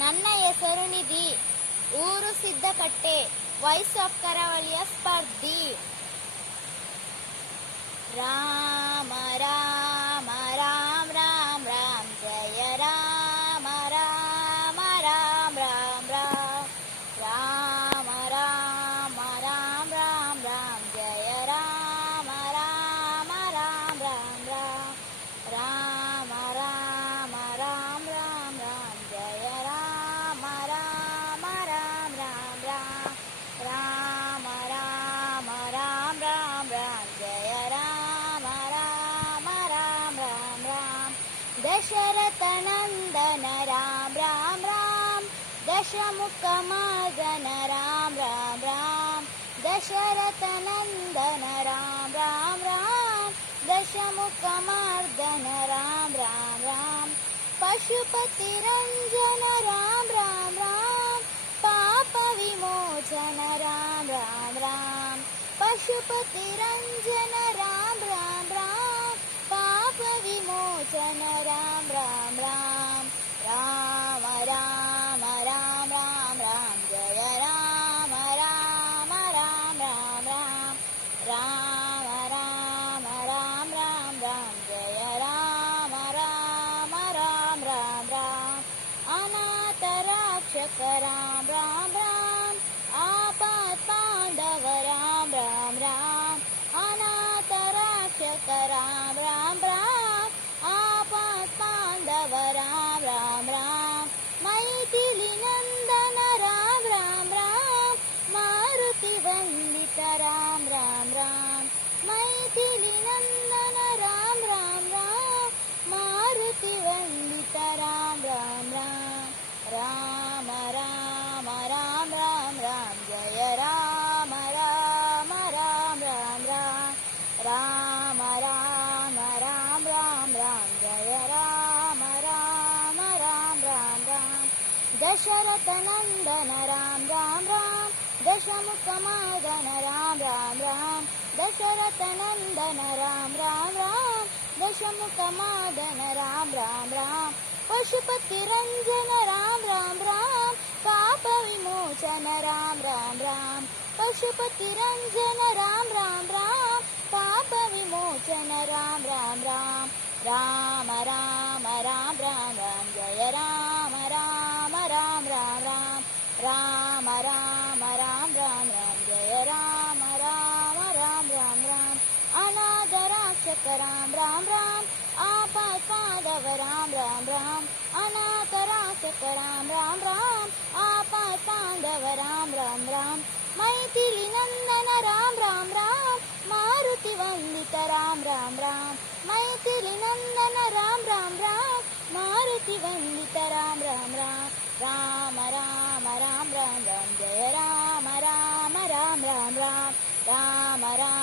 ನನ್ನ ಹೆಸರು ನಿಧಿ, ಊರು ಸಿದ್ದಕಟ್ಟೆ, ವಾಯ್ಸ್ ಆಫ್ ಕರಾವಳಿಯ ಸ್ಪರ್ಧಿ. ರಾಮ ರಾಮ ರಾಮ ರಾಮ ರಾಮ ಜಯ ರಾಮ ರಾಮ ರಾಮ ರಾಮ ರಾಮ ರಾಮ ರಾಮ ರಾಮ ರಾಮ ಜಯ ರಾಮ ರಾಮ ರಾಮ ರಾಮ ರಾಮ ರಾಮ ರಾಮ ರಾಮ ರಾಮ ಜಯ ರಾಮ ರಾಮ ರಾಮ ರಾಮ ರಾಮ ರಾಮ ರಾಮ ರಾಮ ರಾಮ ಜಯ ರಾಮ ರಾಮ ರಾಮ ರಾಮ ರಾಮ ದಶರಥ ನಂದನ ರಾಮ ರಾಮ ರಾಮ ದಶಮುಖ ಮದನ ರಾಮ ರಾಮ ರಾಮ ದಶರಥ ನಂದನ ರಾಮ ರಾಮ ರಾಮ ದಶಮುಖ ಮರ್ದನ ರಾಮ ರಾಮ ರಾಮ ಪಶುಪತಿ ರಂಜನ ರಾಮ ರಾಮ ರಾಮ ಪಾಪ ವಿಮೋಚನ ರಾಮ ರಾಮ ರಾಮ ಪಶುಪತಿ ರಂಜನ ರಾಮ ರಾಮ ರಾಮ ಪಾಪ ವಿಮೋಚನ ರಾಮ ರಾಮ ರಾಮ ರಾಮ ರಾಮ ರಾಮ ರಾಮ ರಾಮ ಜಯ ರಾಮ ರಾಮ ರಾಮ ರಾಮ ರಾಮ ರಾಮ ರಾಮ ರಾಮ ರಾಮ ಜಯ ರಾಮ ರಾಮ ರಾಮ ರಾಮ ರಾಮ ಅನಾಥ ರಕ್ಷಕ ರಾಮ ರಾಮ ರಾಮ ಆಪತ್ ಪಾಂಡವ ರಾಮ ರಾಮ ರಾಮ ಅನಾಥ ರಕ್ಷಕ ರಾಮ ರಾಮ ರಾಮ ಆಪತ್ ಪಾಂಡವ ರಾಮ ರಾಮ ರಾಮ ಮೈಥಿಲಿ ನಂದನ ರಾಮ ರಾಮ ರಾಮ ಮಾರುತಿ ವಂದಿತ ರಾಮ ರಾಮ ರಾಮ ಮೈಥಿಲಿ ನಂದನ ರಾಮ ರಾಮ ರಾಮ ಮಾರುತಿ ವಂದಿತ ರಾಮ ರಾಮ ರಾಮ ರಾಮ ರಾಮ ರಾಮ ರಾಮ ಜಯ ರಾಮ ರಾಮ ರಾಮ ರಾಮ ರಾಮ ರಾಮ ರಾಮ ರಾಮ ರಾಮ ಜಯ ರಾಮ ರಾಮ ರಾಮ ರಾಮ ರಾಮ ದಶರಥ ನಂದನ ರಾಮ ರಾಮ ರಾಮ ದಶಮುಖ ಮದನ ರಾಮ ರಾಮ ರಾಮ ದಶರಥ ನಂದನ ರಾಮ ರಾಮ ರಾಮ ದಶಮುಖ ಮದನ ರಾಮ ರಾಮ ರಾಮ ಪಶುಪತಿ ರಂಜನ ರಾಮ ರಾಮ ರಾಮ ಪಾಪ ವಿಮೋಚನ ರಾಮ ರಾಮ ರಾಮ ಪಶುಪತಿ ರಂಜನ ರಾಮ ರಾಮ ರಾಮ ಪಾಪ ವಿಮೋಚನ ರಾಮ ರಾಮ ರಾಮ ರಾಮ ರಾಮ ರಾಮ ರಾಮ ರಾಮ ಜಯ ರಾಮ ರಾಮ ರಾಮ ರಾಮ ರಾಮ ರಾಮ ರಾಮ ರಾಮ ರಾಮ ಜಯ ರಾಮ ರಾಮ ರಾಮ ರಾಮ ರಾಮ ಅನಾಥ ರಕ್ಷಕ ರಾಮ ರಾಮ ರಾಮ ಆಪತ್ ಪಾಂಡವ ರಾಮ ರಾಮ ರಾಮ ಅನಾಥ ರಕ್ಷಕ ರಾಮ ರಾಮ ರಾಮ ಆಪತ್ ಪಾಂಡವ ರಾಮ ರಾಮ ರಾಮ ಮೈಥಿಲಿ ನಂದನ ರಾಮ ರಾಮ ರಾಮ ಮಾರುತಿ ವಂದಿತ ರಾಮ ರಾಮ ರಾಮ ಮೈಥಿಲಿ ನಂದನ ರಾಮ ರಾಮ ರಾಮ ಮಾರುತಿ ವಂದಿತ ರಾಮ ರಾಮ ರಾಮ ರಾಮ ರಾಮ ರಾಮ ರಾಮ ರಾಮ ಜಯ ರಾಮ ರಾಮ ರಾಮ ರಾಮ ರಾಮ ರಾಮ ರಾಮ